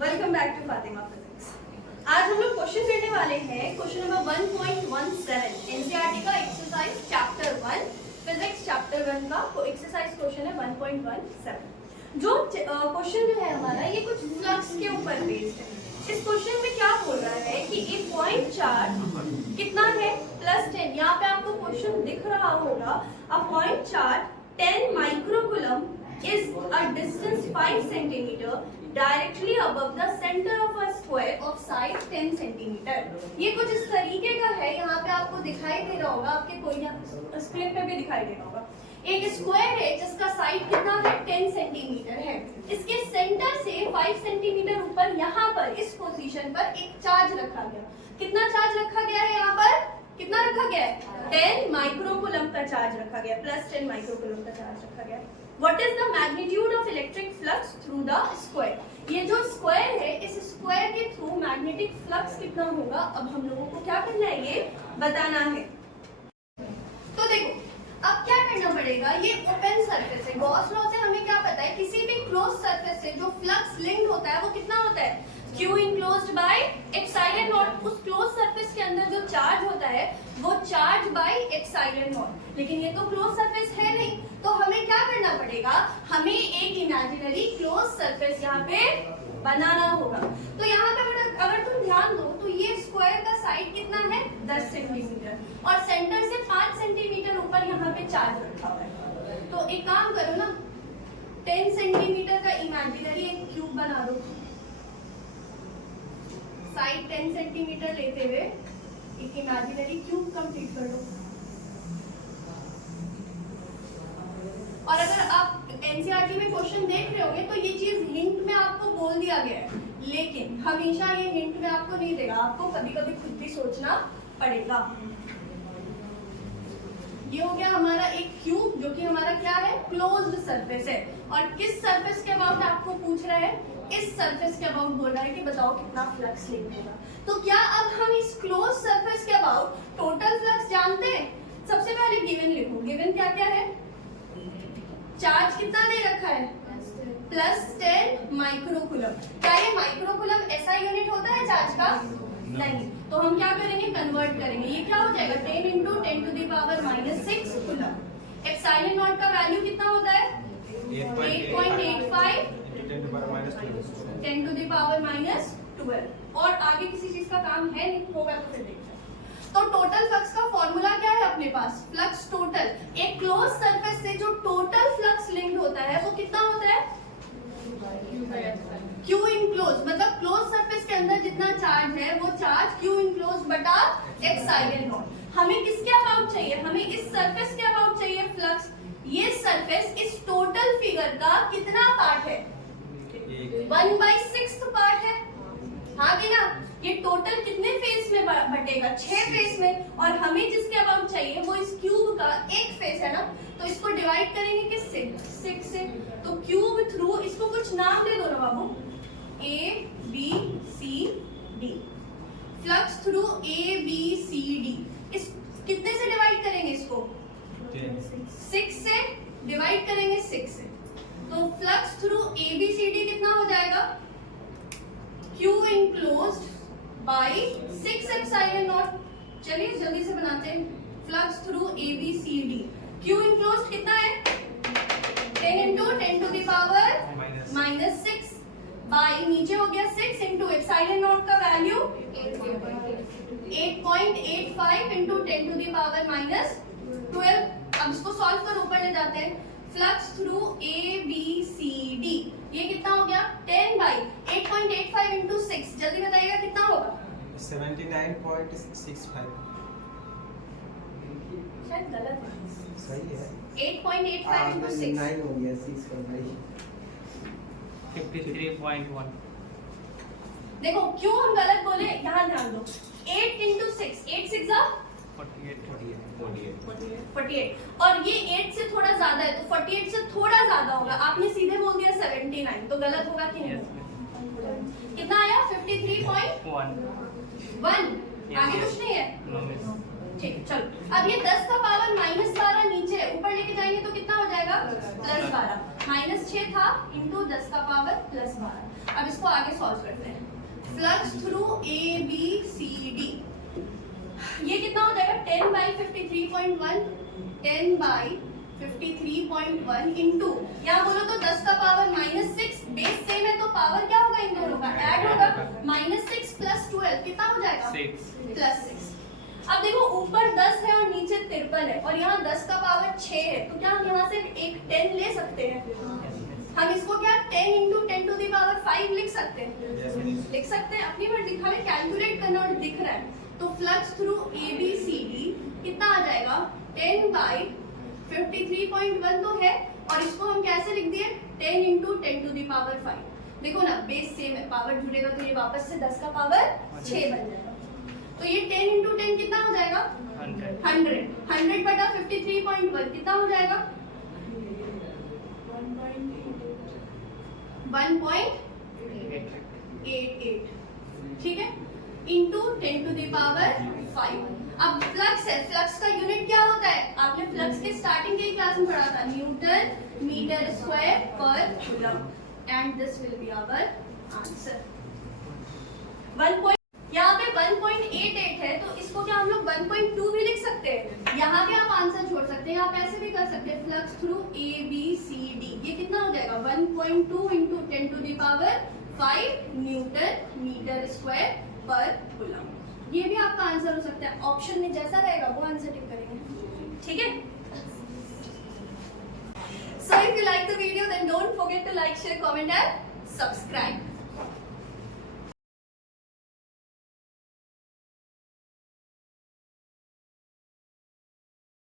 Welcome back to Fatima physics. आज हम लोग क्वेश्चन करने वाले हैं क्वेश्चन नंबर 1.17 एनसीईआरटी का एक्सरसाइज चैप्टर 1 फिजिक्स चैप्टर 1 का एक्सरसाइज क्वेश्चन है 1.17। जो क्वेश्चन जो है हमारा ये कुछ फ्लक्स के ऊपर बेस्ड है। इस क्वेश्चन में क्या बोल रहा है कि एक पॉइंट चार्ज कितना है +10। यहाँ पे आपको क्वेश्चन दिख रहा होगा a point charge 10 microcoulomb is a distance 5 centimeter directly above the center of a square of size 10 centimeter। ये कुछ इस तरीके का है। यहाँ पे आपको दिखाई दे रहा होगा, आपके कोई स्क्रीन पे भी दिखाई दे रहा होगा। एक स्क्वायर है जिसका साइड कितना है 10 सेंटीमीटर है। इसके सेंटर से 5 सेंटीमीटर ऊपर यहाँ पर इस पोजीशन पर एक चार्ज रखा गया। कितना चार्ज रखा गया है यहाँ पर? कितना रखा गया है? 10 माइक्रोकूलम का चार्ज रखा गया, +10 माइक्रोकूलम का चार्ज रखा गया। What is the magnitude of electric flux through the square? ये जो स्क्वायर है, इस स्क्वायर के थ्रू मैग्नेटिक फ्लक्स कितना होगा, अब हम लोगों को क्या करना है, ये बताना है। तो देखो अब क्या करना पड़ेगा, ये ओपन सरफेस है। गॉस लॉ से हमें क्या पता है, किसी भी क्लोज सरफेस से जो फ्लक्स लिंक्ड होता है वो कितना होता है, Q enclosed by epsilon naught। उस क्लोज सरफेस के अंदर जो चार्ज होता है वो चार्ज बाय एप्सिलॉन नॉट। लेकिन ये तो क्लोज सरफेस है नहीं, तो हमें क्या करना पड़ेगा, हमें एक इमेजिनरी क्लोज सरफेस यहाँ पे बनाना होगा। तो यहाँ पे अगर तुम ध्यान दो तो ये स्क्वायर का साइड कितना है 10 सेंटीमीटर और सेंटर से 5 सेंटीमीटर ऊपर यहाँ पे चार्ज रखा हुआ है। तो एक काम करो ना, 10 सेंटीमीटर का इमेजिनरी एक क्यूब बना दो। साइड 10 सेंटीमीटर लेते हुए एक इमेजिनरी क्यूब कंप्लीट कर लो। और अगर आप एनसीईआरटी में क्वेश्चन देख रहे होंगे तो ये चीज हिंट में आपको बोल दिया गया है, लेकिन हमेशा ये हिंट में आपको नहीं देगा, आपको कभी कभी खुद भी सोचना पड़ेगा। ये हो गया हमारा एक क्यूब जो कि हमारा क्या है, क्लोज्ड सरफेस है। और किस सरफेस के अबाउट आपको पूछ रहा है, इस सरफेस के अबाउट बोल रहा है कि बताओ कितना फ्लक्स लिंक होगा। तो क्या अब हम इस क्लोज सरफेस के अबाउट टोटल फ्लक्स जानते हैं? सबसे पहले गिवन लिखो। गिवन क्या क्या है, चार्ज कितना दे रखा है +10 माइक्रोकूलम। क्या ये माइक्रोकूलम ऐसा यूनिट होता है चार्ज का? नहीं। तो हम क्या करेंगे, कन्वर्ट करेंगे। ये क्या हो जाएगा 10 × 10⁻⁻6 कूलम। एप्सिलॉन नॉट का वैल्यू कितना होता है 8.85 10⁻⁻12। और आगे किसी चीज का काम है नहीं, होगा तो फिर देखते हैं। तो टोटल फ्लक्स का फॉर्मूला क्या है अपने पास, फ्लक्स टोटल। एक क्लोज सरफेस से जो टोटल फ्लक्स लिंक्ड होता है वो कितना होता है Q इनक्लोज। मतलब क्लोज सरफेस के अंदर जितना चार्ज है वो चार्ज Q इनक्लोज बटा एप्सिलॉन नॉट। हमें किसके अबाउट चाहिए, हमें इस सरफेस के अबाउट चाहिए फ्लक्स। ये सरफेस इस टोटल फिगर का कितना पार्ट है, 1/6 पार्ट है। हाँ कि ना, ये टोटल कितने फेस में बटेगा, 6 फेस में। और हमें जिसके अबाउट चाहिए वो इस क्यूब का एक फेस है ना, तो इसको डिवाइड करेंगे किससे, 6 से। तो क्यूब थ्रू इसको कुछ नाम दे दो ना बाबू, ABCD। फ्लक्स थ्रू ABCD इस कितने से डिवाइड करेंगे, इसको 6 से डिवाइड करेंगे, 6 से। तो फ्लक्स थ्रू ABCD कितना हो जाएगा, Q enclosed by 6 epsilon not. चलिए जल्दी से बनाते हैं। Flux through ABCD, Q enclosed कितना है 10 × 10⁻⁻6 बाई नीचे हो गया 6 × एप्सिलॉन नॉट का वैल्यू 8.85 × 10⁻⁻12। अब इसको सॉल्व कर ऊपर ले जाते हैं। फ्लक्स थ्रू ABCD ये कितना हो गया 10/8.85 × 6। जल्दी बताइएगा कितना होगा, 79.65। शायद गलत है, सही है। 8.85 × 6 9 हो गया, 6 का भाई 53.1। देखो क्यों हम गलत बोले, यहाँ ध्यान दो। 8 × 6, 8 6 जा 48 और ये 8 से थोड़ा ज्यादा है तो 48 से थोड़ा ज्यादा होगा। आपने सीधे बोल दिया 79, तो गलत होगा कि नहीं? कितना आया 53.1। आगे कुछ नहीं है, ठीक। चलो अब ये 10 का पावर -12 नीचे ऊपर लेके जाएंगे तो कितना हो जाएगा +12। -6 था इंटू 10 का पावर +12। हमारा। अब इसको आगे सॉल्व करते हैं। Flux through A B C D, ये कितना हो जाएगा 10 बाई 53.1, 10 बाई 53.1 इंटू, यहाँ बोलो तो 10 का पावर -6, बेस सेम है तो पावर क्या होगा इन दोनों का ऐड होगा, -6 प्लस 12 कितना हो जाएगा 6 प्लस 6। अब देखो ऊपर 10 है और नीचे 53 है और यहाँ 10 का पावर 6 है, तो क्या हम यहाँ से एक 10 ले सकते हैं? हम इसको क्या 10 इंटू 10 टू दी पावर 5 लिख सकते हैं? लिख सकते हैं, अपनी मर्जी, हमें कैलकुलेट करना और दिख रहा है। तो flux through A B C D कितना आ जाएगा 10 बाई 53.1 तो है, और इसको हम कैसे लिख दिए 10 इंटू 10 टू दी पावर 5। देखो ना बेस सेम है, पावर जुड़ेगा तो ये वापस से 10 का पावर 6 बन जाएगा। तो ये 10 इंटू 10 कितना हो जाएगा 100, 100 बटा 53.1 कितना हो जाएगा 1.88, ठीक है, इंटू 10 टू द पावर 5। अब फ्लक्स है, फ्लक्स का यूनिट क्या होता है? आपने फ्लक्स के स्टार्टिंग के क्लास में पढ़ा था, newton metre square per coulomb, and this will be our answer. 1. यहाँ पे 1.88 है तो इसको क्या हम लोग 1.2 भी लिख सकते हैं, यहाँ पे आप आंसर छोड़ सकते हैं, आप ऐसे भी कर सकते हैं flux through A B C D, ये कितना हो जाएगा 1.2 into 10 to the power 5 newton metre square per coulomb. ये भी आपका आंसर हो सकता है, ऑप्शन में जैसा रहेगा वो आंसर टिक करेंगे, ठीक है। So if you like the video then don't forget to like, share, comment and subscribe.